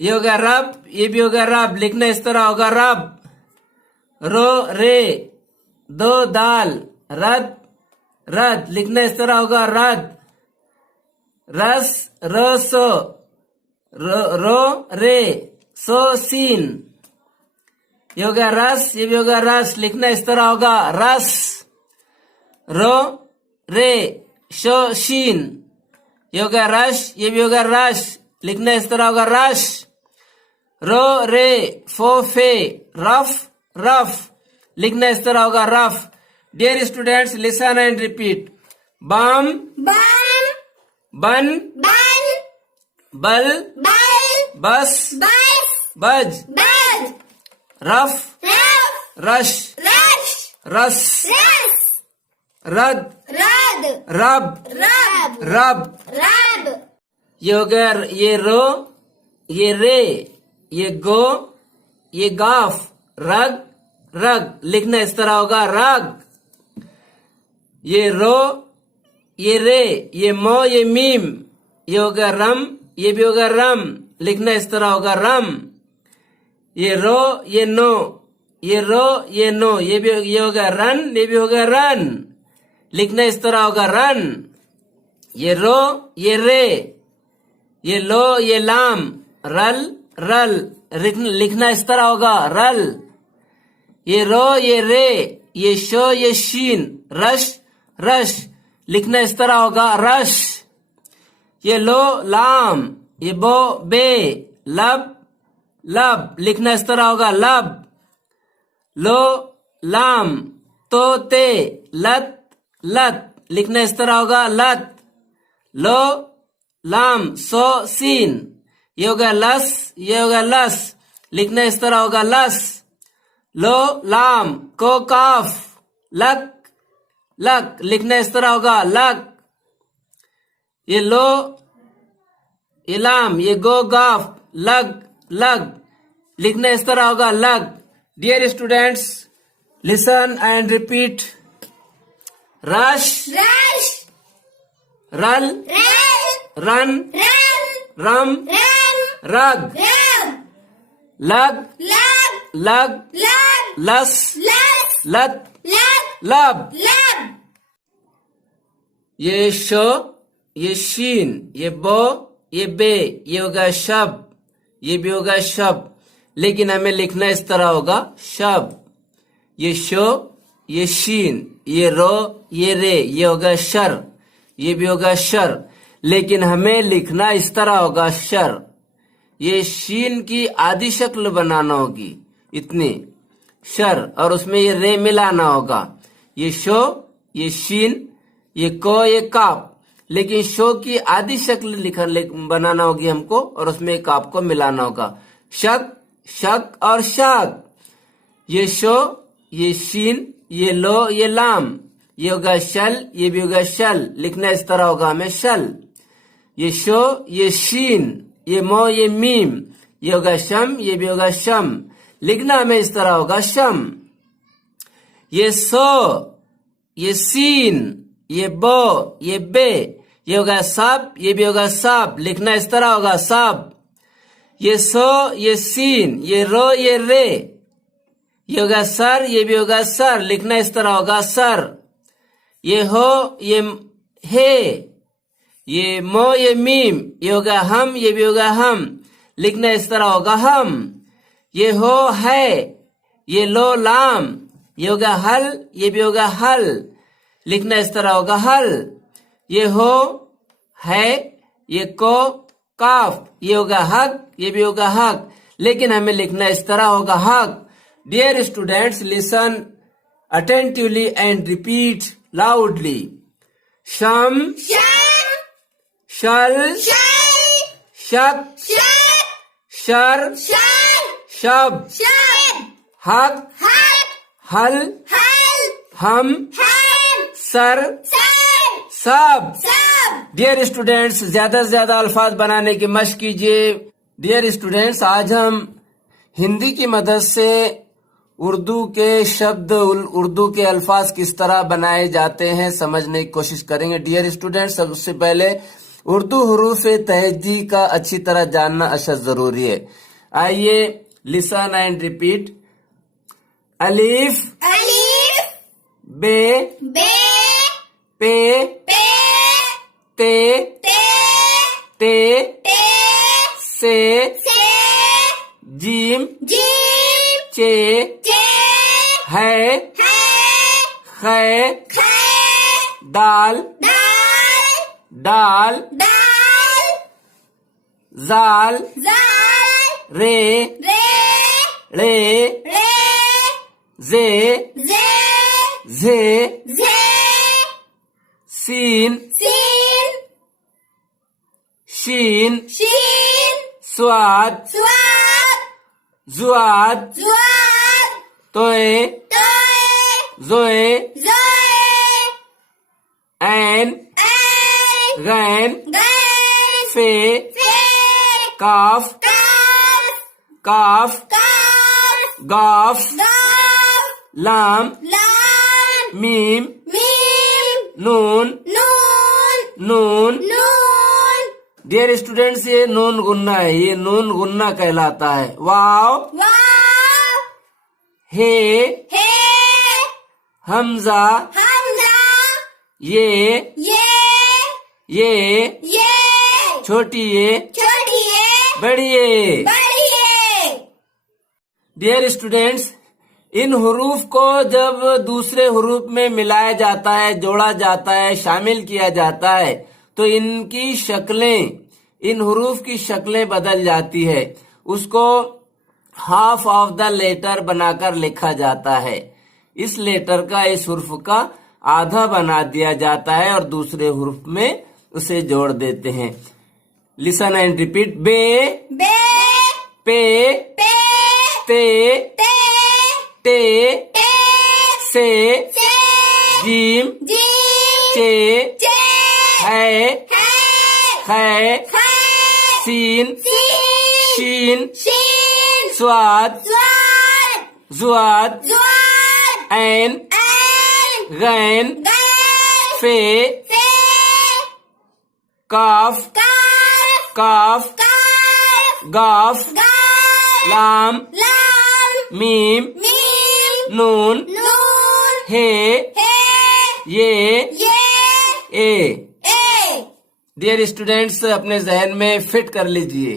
ये होगा रब, ये भी होगा रब। लिखना इस तरह होगा, रब। रो, रे, दो दाल, रद, रद। लिखना इस तरह होगा, रद। रस, रसो, रो, रे, सो, सीन, ये होगा रस, ये भी होगा रस। लिखना इस तरह होगा, रस। रो, रे, शो, शीन, ये होगा रश, ये भी होगा रश। लिखना इस तरह होगा, रश। रो, रे, फो, फे, रफ, रफ। लिखना इस तरह होगा, ruff. Dear students, listen and repeat. Bum, Bum. Bun, Bun. Bull, Bull. Bus, Bus. Buzz, Buzz. Ruff, Ruff. Rush, Rush. रस, Russ. रद, Rud. रब, Rub. रब। Rub. ये हो गया, ये रो, ये रे, ये गो, ये गाफ, रग, रग। लिखना इस तरह होगा, रग। ये रो, ये रे, ये मो, ये मीम, ये होगा रम, ये भी होगा रम। लिखना इस तरह होगा, रम। ये रो, ये नो, ये रो, ये नो, ये होगा रन, ये भी होगा रन। लिखना इस तरह होगा रन। ये रो ये रे, ये लो ये लाम, रल रल, लिखना इस तरह होगा रल। ये रो ये रे, ये शो ये शीन, रश रश, लिखना इस तरह होगा रश। ये लो लाम, ये बो बे, लब लब, लिखना इस तरह होगा लब। लो लाम तो ते, लत लत, लिखना इस तरह होगा लत। लो लाम सो सीन, ये होगा लस, ये होगा लस, लिखना इस तरह होगा लस। लो लाम को काफ, लक लक, लिखना इस तरह होगा लक। ये लो ये लाम, ये गो गाफ, लग लग, लिखना इस तरह होगा lug. Dear students, listen and repeat. Rush Rush. रल Run. Run Run. Rum Run. Rug Run. लग Lug. लग Lug. लस Lus. लत Lug. लब। Lub. ये शो ये शीन, ये बो ये बे, ये होगा शब, ये भी होगा शब, लेकिन हमें लिखना इस तरह होगा शब। ये शो ये शीन, ये रो ये रे, ये होगा शर, ये भी होगा शर, लेकिन हमें लिखना इस तरह होगा शर। ये शीन की आधी शक्ल बनाना होगी इतनी शर, और उसमें ये रे मिलाना होगा। ये शो ये शीन, ये को ये काप, लेकिन शो की आधी शक्ल बनाना होगी हमको, और उसमें एक काप को मिलाना होगा। शक शक और शक। ये शो ये शीन, ये लो ये लाम, ये होगा शल, ये भी होगा शल, लिखना इस तरह होगा हमें शल। ये शो ये शीन, ये मो ये मीम, ये होगा शम, ये भी होगा शम, लिखना हमें इस तरह होगा शम। ये सो ये सीन, ये बो ये बे, ये होगा सब, ये भी होगा सब, लिखना इस तरह होगा सब। ये सो ये सीन, ये रो ये रे, ये होगा सर, ये भी होगा सर, लिखना इस तरह होगा सर। ये हो ये हे, ये मो ये मीम, ये होगा हम, ये भी होगा हम, लिखना इस तरह होगा हम। ये हो है, ये लो लाम, ये होगा हल, ये भी होगा हल, लिखना इस तरह होगा हल। ये हो है, ये को काफ, ये होगा हक, ये भी होगा हक, लेकिन हमें लिखना इस तरह होगा हक। Dear students, listen attentively and repeat loudly. शम Sham. शल Shai. शक Shut. शर Shut. शब Shut. हक Hut. Hull Hal. Hum Ham. सर Sun. Sub. Sub. Dear students, ज्यादा से ज्यादा अल्फाज बनाने की मशक कीजिए। डियर स्टूडेंट्स, आज हम हिंदी की मदद से उर्दू के शब्द, उर्दू के अल्फाज किस तरह बनाए जाते हैं समझने की कोशिश करेंगे। डियर स्टूडेंट्स, सबसे पहले उर्दू हरूफ तहजी का अच्छी तरह जानना अशद जरूरी है। आइए लिसन एंड रिपीट। अलीफ Alif. बे Be. पे Pe. ते Te. ते Te. से Se. जीम Jim. चे Je. है Hai. खे Khai. दाल Dal. डाल Dal. जाल Zal. रे Re. रे Re. जे Ze. झे Ze. सीन Sin. शीन Shin. स्वाद Swat. जुआद Zuad. तोए Toe. जोए Zoe. ऐन Ein. गैन Gain. फे Fe. काफ Kaf. काफ Kaf. गाफ Gaf. लाम Lam. मीम Mim. नून Noon. नून। Noon. डियर स्टूडेंट्स, ये नून गुन्ना है, ये नून गुन्ना कहलाता है। वाव Wow. Hey He. Hamza Hamza. ये ये छोटी ये छोटी ये बड़ी ये। बड़ी ये। डियर स्टूडेंट्स, इन हुरूफ को जब दूसरे हुरूफ में मिलाया जाता है, जोड़ा जाता है, शामिल किया जाता है, तो इनकी शक्लें, इन हुरूफ की शक्लें बदल जाती है। उसको हाफ ऑफ द लेटर बनाकर लिखा जाता है। इस लेटर का, इस हुर्फ का आधा बना दिया जाता है और दूसरे हुर्फ में उसे जोड़ देते हैं। Listen and repeat. बे, बे, पे, पे, ते, ते, टे, ते, से, से, जीम, जीम, चे, चे, है, है, खे, सीन, सीन, शीन, शीन, स्वाद, स्वाद, जुआद, जुआद, ऐन, ऐन, गैन, गैन, फे, फे, काफ, काफ, काफ, काफ, गाफ, गाफ, लाम, लाम, मीम, मीम, नून, नून, हे, हे, ये, ये, ए। डियर स्टूडेंट्स, अपने जहन में फिट कर लीजिए।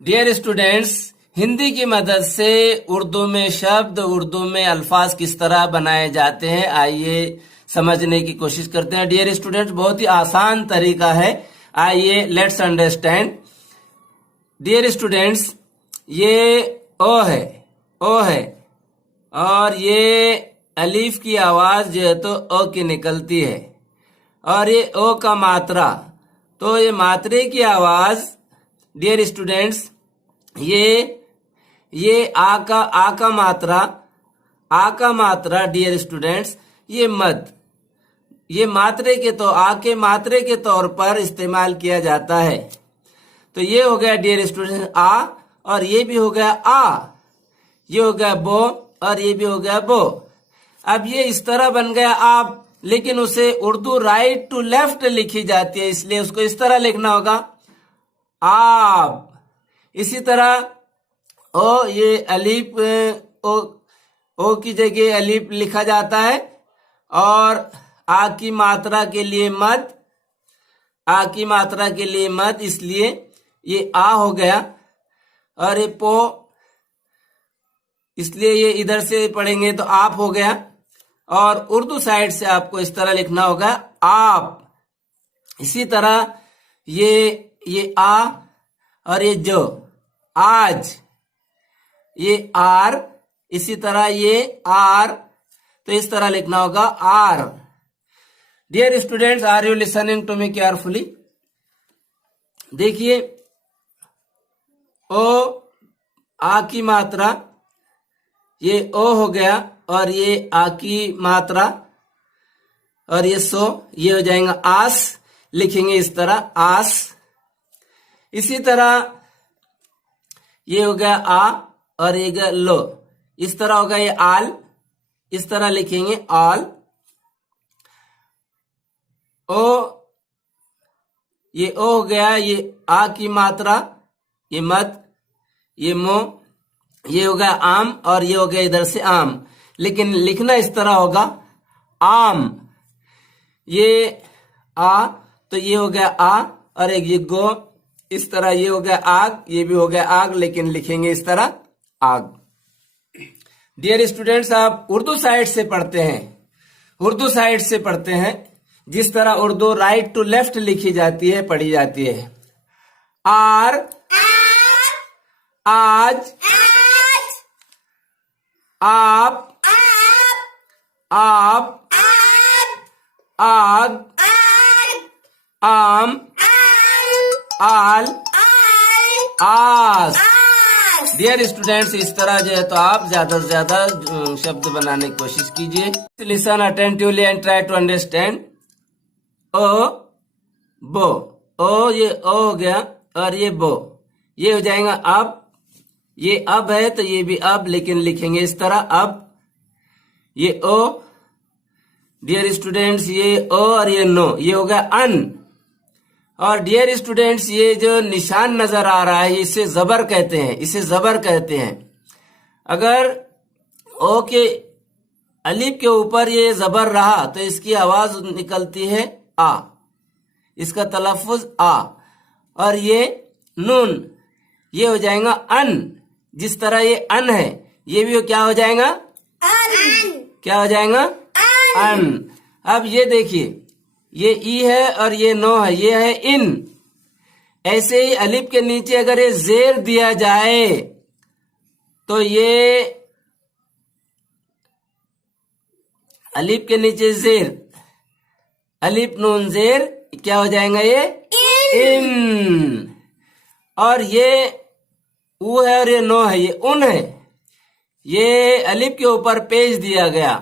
डियर स्टूडेंट्स, हिंदी की मदद से उर्दू में शब्द, उर्दू में अल्फाज किस तरह बनाए जाते हैं, आइए समझने की कोशिश करते हैं। डियर स्टूडेंट्स, बहुत ही आसान तरीका है, आइए लेट्स अंडरस्टैंड। डियर स्टूडेंट्स, ये ओ है, ओ है, और ये अलीफ की आवाज जो है तो ओ की निकलती है, और ये ओ का मात्रा, तो ये मात्रे की आवाज डियर स्टूडेंट्स, ये आ का मात्रा डियर स्टूडेंट्स, ये मद, ये मात्रे के, तो आ के मात्रे के तौर पर इस्तेमाल किया जाता है। तो ये हो गया डियर स्टूडेंट्स आ, और ये भी हो गया आ, ये हो गया बो, और ये भी हो गया बो। अब ये इस तरह बन गया आप, लेकिन उसे उर्दू राइट टू लेफ्ट लिखी जाती है, इसलिए उसको इस तरह लिखना होगा, आप। इसी तरह ओ, ये अलीफ, ओ की जगह अलीफ लिखा जाता है, और आ की मात्रा के लिए मद, आ की मात्रा के लिए मद, इसलिए ये आ हो गया, और ये पो, इसलिए ये इधर से पढ़ेंगे तो आप हो गया, और उर्दू साइड से आपको इस तरह लिखना होगा, आप। इसी तरह ये आ, और ये जो, आज, ये आर, इसी तरह ये आर, तो इस तरह लिखना होगा, आर। Dear students, are you listening to me carefully? देखिए, ओ, आ की मात्रा, ये ओ हो गया, और ये आ की मात्रा, और ये सो, ये हो जाएगा आस, लिखेंगे इस तरह, आस। इसी तरह ये हो गया आ, और ये गया लो, इस तरह होगा ये आल, इस तरह लिखेंगे आल। ओ, ये ओ हो गया, ये आ की मात्रा, ये मद, ये मो, ये हो गया आम, और ये हो गया इधर से आम, लेकिन लिखना इस तरह होगा, आम। ये आ, तो ये हो गया आ, और एक ये गो, इस तरह ये हो गया आग, ये भी हो गया आग, लेकिन लिखेंगे इस तरह, आग। डियर स्टूडेंट्स, आप उर्दू साइड से पढ़ते हैं, उर्दू साइड से पढ़ते हैं, जिस तरह उर्दू राइट टू लेफ्ट लिखी जाती है, पढ़ी जाती है। आर, आज, आप, आप, आग, आम, आल, आस। डियर स्टूडेंट्स, इस तरह जो है तो आप ज्यादा से ज्यादा शब्द बनाने की कोशिश कीजिए। Listen attentively and try to understand. ओ, बो, ओ, ये ओ हो गया, और ये बो, ये हो जाएगा अब, ये अब है तो ये भी अब, लेकिन लिखेंगे इस तरह, अब। ये ओ, डियर स्टूडेंट्स, ये ओ, और ये नो, ये हो गया अन। और डियर स्टूडेंट्स, ये जो निशान नजर आ रहा है, इसे जबर कहते हैं, इसे जबर कहते हैं। अगर ओ के अलिफ के ऊपर ये जबर रहा तो इसकी आवाज निकलती है आ, इसका तलफ्फुज आ। और ये नून ये हो जाएगा अन, जिस तरह ये अन है ये भी क्या हो जाएगा, क्या हो जाएगा, अन। अब ये देखिए ये ई है और ये नो है, ये है इन। ऐसे ही अलिफ के नीचे अगर ये जेर दिया जाए तो ये अलिफ के नीचे जेर, अलिफ नून जेर क्या हो जाएगा, ये इन। और ये ऊ है और ये नो है, ये उन है। ये अलिफ के ऊपर पेश दिया गया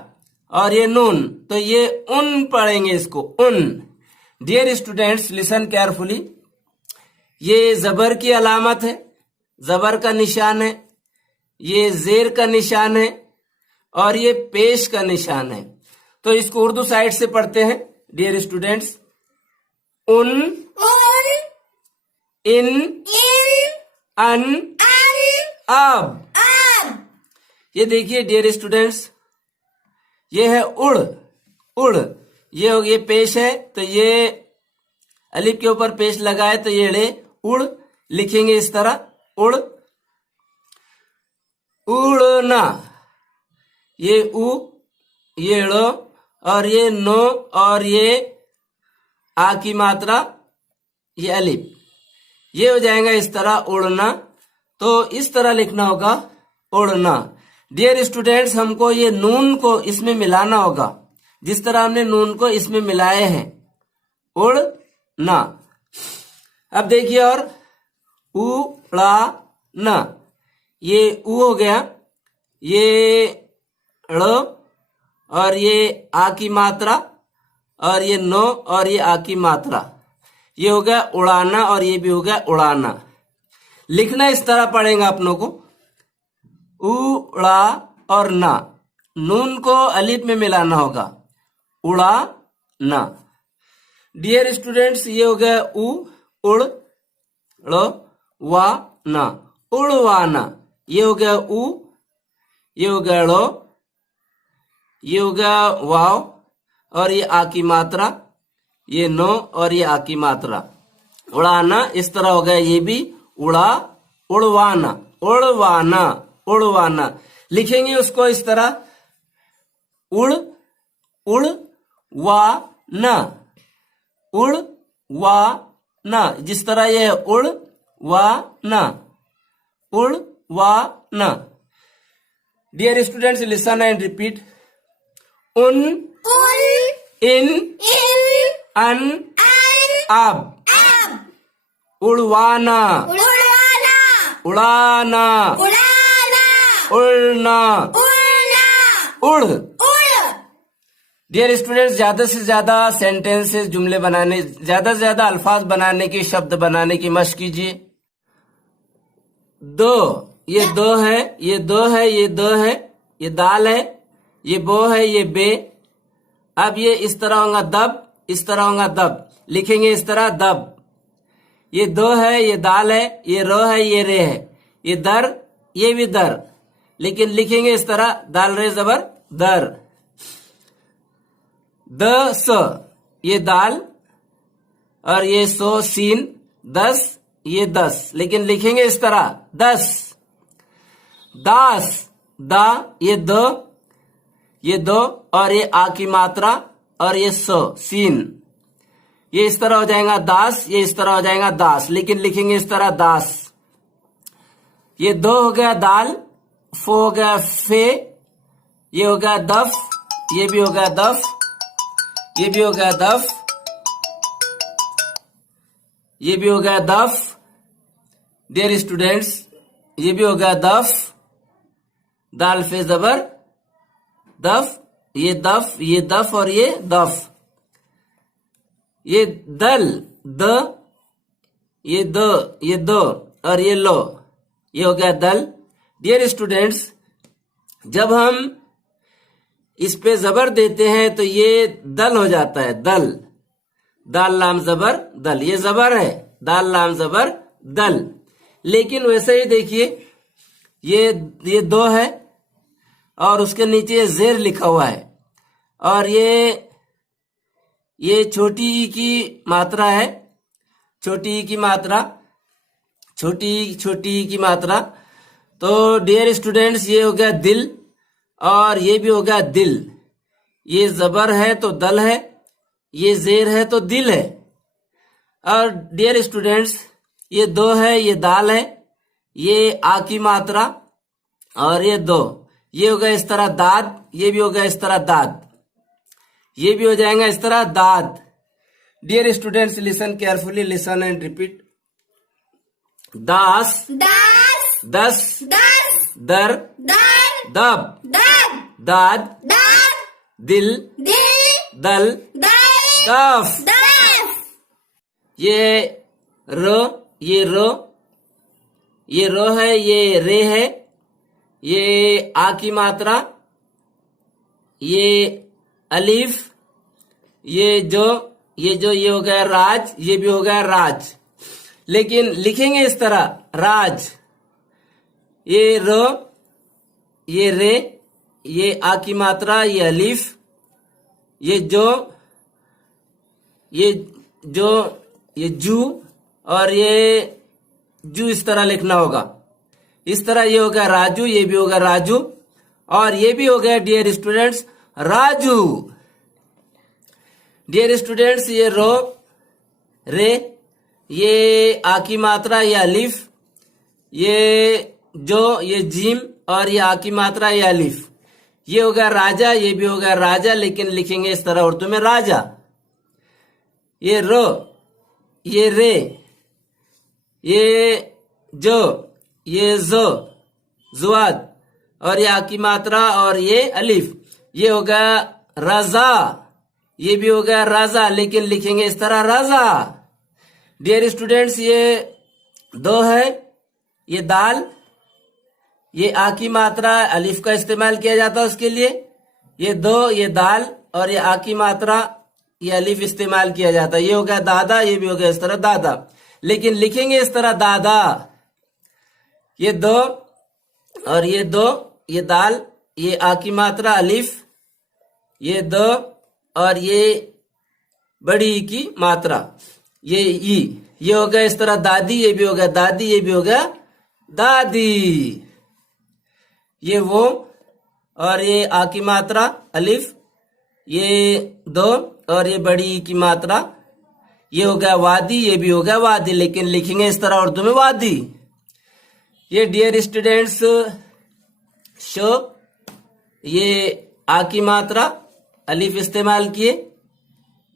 और ये नून, तो ये उन पढ़ेंगे इसको, उन। डियर स्टूडेंट्स लिसन केयरफुली, ये जबर की अलामत है, जबर का निशान है, ये जेर का निशान है और ये पेश का निशान है। तो इसको उर्दू साइड से पढ़ते हैं डियर स्टूडेंट्स। उन, इन, अन, अब। ये देखिए डियर स्टूडेंट्स, ये है उड़, उड़। ये पेश है तो ये अलिफ के ऊपर पेश लगाए तो ये ड़े उड़ लिखेंगे इस तरह, उड़, उड़ना। ये उ, ये ड़ो और ये नो और ये आ की मात्रा, ये अलिफ, ये हो जाएगा इस तरह उड़ना। तो इस तरह लिखना होगा उड़ना। डियर स्टूडेंट्स हमको ये नून को इसमें मिलाना होगा, जिस तरह हमने नून को इसमें मिलाए हैं, उड़ना। अब देखिए और उड़ाना, ये ऊ हो गया, ये ड़ और ये आ की मात्रा और ये नो और ये आ की मात्रा, ये हो गया उड़ाना और ये भी हो गया उड़ाना। लिखना इस तरह पड़ेगा अपनों को, उड़ा और ना, नून को अलिफ में मिलाना होगा, उड़ा ना। डियर स्टूडेंट्स ये हो गया उ, उड़, ड़, वा, ना, उड़वाना। ये हो गया उ, ये हो गया ड़ो, ये हो गया वाव और ये आ की मात्रा, ये नो और ये आ की मात्रा, उड़ाना। इस तरह हो गया ये भी उड़ा, उड़वाना, उड़वाना, उड़वाना। लिखेंगे उसको इस तरह, उड़, उड़, वा, ना, उड़, वा, ना। जिस तरह ये है उड़, वा, ना, उड़, वा, ना। Dear students listen and repeat. उन, इन, अन, अब, उड़वाना, उड़ाना, उड़ना, उड़। डियर स्टूडेंट्स ज्यादा से ज्यादा सेंटेंसेस, जुमले बनाने, ज्यादा से ज्यादा अल्फाज बनाने की, शब्द बनाने की मशक कीजिए। दो, ये दो है, ये दो है, ये दो है, ये दाल है, ये बो है, ये बे। अब ये इस तरह होगा दब, इस तरह होगा दब, लिखेंगे इस तरह दब। ये दो है, ये दाल है, ये रो है, ये रे है, ये दर, ये भी दर, लेकिन लिखेंगे इस तरह दाल रे जबर दर। द स, ये दाल और ये सो सीन, दस, ये दस, लेकिन लिखेंगे इस तरह दस। दास, दा, ये दो, ये दो और ये आ की मात्रा और ये सो सीन, ये इस तरह हो जाएगा दास, ये इस तरह हो जाएगा दास, लेकिन लिखेंगे इस तरह दास। ये दो हो गया दाल, फो हो गया फे, ये हो गया दफ, ये भी हो गया दफ, ये भी हो गया दफ, ये भी हो गया दफ। डियर स्टूडेंट्स ये भी हो गया दफ, दाल फे जबर दफ, ये दफ, ये दफ और ये दफ। ये दल, द, ये दो, ये दो और ये लो, ये हो गया दल। डियर स्टूडेंट्स जब हम इस पे जबर देते हैं तो ये दल हो जाता है, दल, दाल लाम जबर दल, ये जबर है, दाल लाम जबर दल। लेकिन वैसे ही देखिए ये दो है और उसके नीचे जेर लिखा हुआ है, और ये छोटी ई की मात्रा है, छोटी ई की मात्रा, छोटी ई की मात्रा। तो डियर स्टूडेंट्स, ये हो गया दिल और ये भी हो गया दिल। ये जबर है तो दल है, ये जेर है तो दिल है। और डियर स्टूडेंट्स, ये दो है, ये दाल है, ये आ की मात्रा, और ये दो, ये हो गया इस तरह दाद, ये भी हो गया इस तरह दाद, ये भी हो जाएगा इस तरह दाद। Dear students, listen carefully, listen and repeat. दास, दास, दस, दस, दर, दर, दब, दब, दाद, दाद, दिल, दिल, दल, दल, दफ। दफ, ये रो, ये रो, ये रो है, ये रे है, ये आ की मात्रा, ये अलीफ, ये ये हो गया राज, ये भी हो गया राज। लेकिन लिखेंगे इस तरह राज। ये रो, ये रे, ये आ की मात्रा, ये अलीफ, ये ये जू, और ये जू इस तरह लिखना होगा, इस तरह। ये हो गया राजू, ये भी हो गया राजू, और ये भी हो गया dear students Raju. Dear students, ये रो, रे, ये आ की मात्रा, ये अलिफ, ये जीम, और ये आ की मात्रा, ये अलिफ। ये हो गया राजा, ये भी हो गया राजा, लेकिन लिखेंगे इस तरह उर्दू में राजा। ये रो, ये रे, ये ये जुआद, और ये आ की मात्रा, और ये अलिफ। ये हो गया रजा, ये भी हो गया राजा, लेकिन लिखेंगे इस तरह राजा। डियर स्टूडेंट्स, ये दो है, ये दाल, ये आ की मात्रा, अलिफ का इस्तेमाल किया जाता है उसके लिए। ये दो, ये दाल, और ये आ की मात्रा, ये अलिफ इस्तेमाल किया जाता है। ये हो गया दादा, ये भी हो गया इस तरह दादा, लेकिन लिखेंगे इस तरह दादा। ये दो, और ये दो, ये दाल, ये आ की मात्रा अलिफ, ये दो, और ये बड़ी ई की मात्रा, ये ई। ये हो गया इस तरह दादी, ये भी हो गया दादी, ये भी हो गया दादी। ये वो, और ये आ की मात्रा अलिफ, ये दो, और ये बड़ी ई की मात्रा, ये हो गया वादी, ये भी हो गया वादी, लेकिन लिखेंगे इस तरह उर्दू में वादी। ये डियर स्टूडेंट्स शो, ये आ की मात्रा, अलिफ इस्तेमाल किए,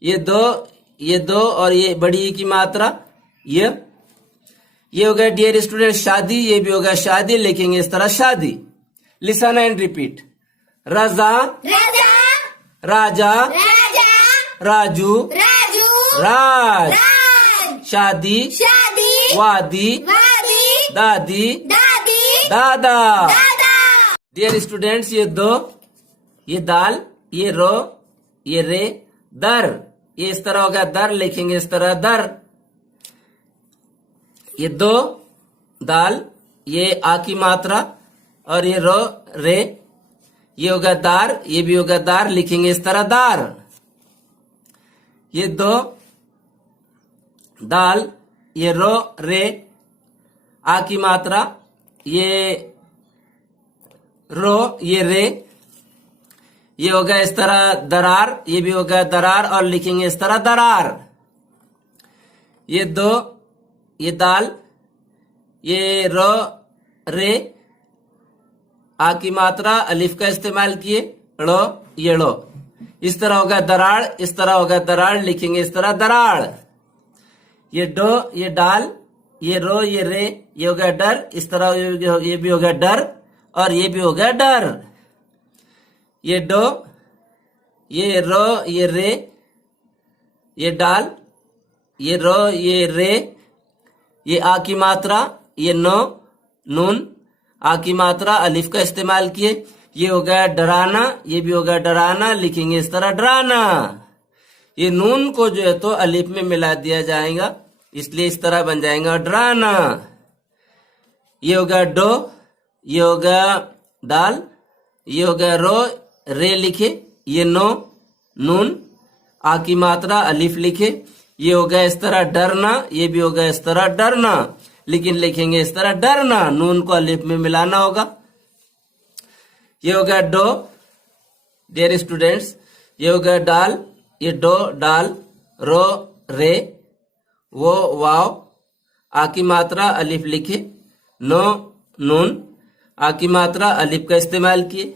ये दो, और ये बड़ी ई की मात्रा, ये हो गया डियर स्टूडेंट शादी, ये भी हो गया शादी, लिखेंगे इस तरह शादी। Listen and repeat. रजा, राजा, राजा, राजा, राजू, राजू, राज, राज, शादी, शादी, वादी, वादी, दादी, दादी, दादा। दादा, डियर स्टूडेंट्स, ये दो, ये दाल, ये रो, ये रे, दर, ये इस तरह हो गया दर, लिखेंगे इस तरह दर। ये दो, दाल, ये आ की मात्रा, और ये रो, रे, ये हो गया दार, ये भी हो गया दार, लिखेंगे इस तरह दार। ये दो, दाल, ये रो, रे, आ की मात्रा, ये रो, ये रे, ये हो गया इस तरह दरार, ये भी हो गया दरार, और लिखेंगे इस तरह दरार। ये दो, ये दाल, ये रो, रे, आ की मात्रा, अलिफ का इस्तेमाल किए, ड़ो, ये ड़ो, इस तरह होगा दराड़, इस तरह होगा दराड़, लिखेंगे इस तरह दराड़। ये डो, ये डाल, ये रो, ये रे, ये हो गया डर, इस तरह ये भी हो गया डर, और ये भी हो गया डर। ये डो, ये रो, ये रे, ये डाल, ये रो, ये रे, ये आ की मात्रा, ये नो, नून, आ की मात्रा, अलिफ का इस्तेमाल किए, ये हो गया डराना, ये भी हो गया डराना, लिखेंगे इस तरह डराना। ये नून को जो है तो अलिफ में मिला दिया जाएगा, इसलिए इस तरह बन जाएगा डराना। ये हो गया डो, ये हो गया दाल, ये हो गया रो, रे लिखे, ये नो, नून, आ की मात्रा अलिफ लिखे, ये हो गया इस तरह डरना, ये भी हो गया इस तरह डरना, लेकिन लिखेंगे इस तरह डरना, नून को अलिफ में मिलाना होगा। ये हो गया डो, डियर स्टूडेंट्स, ये हो गया डाल, ये डो डाल, रो रे, वो वाव, आ की मात्रा अलिफ लिखे, नो नून, आ की मात्रा अलिफ का इस्तेमाल किए।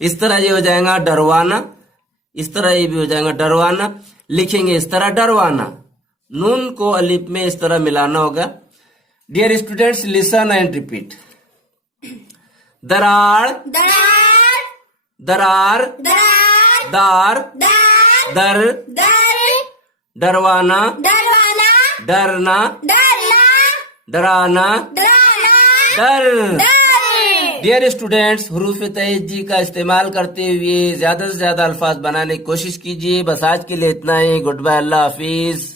इस तरह ये हो जाएगा डरवाना, इस तरह ये भी हो जाएगा डरवाना, लिखेंगे इस तरह डरवाना, नून को अलिफ में इस तरह मिलाना होगा। Dear students, listen and repeat. दरार, दरार, दरार, दरार, दार, दार, दर, दर, डरवाना, डरवाना, डरना, डरना, डराना, डराना, डर। डर। डियर स्टूडेंट्स, हुरूफ तहज्जी का इस्तेमाल करते हुए ज्यादा से ज्यादा अल्फाज बनाने की कोशिश कीजिए। बस आज के लिए इतना ही। गुड बाय, अल्लाह हाफिज।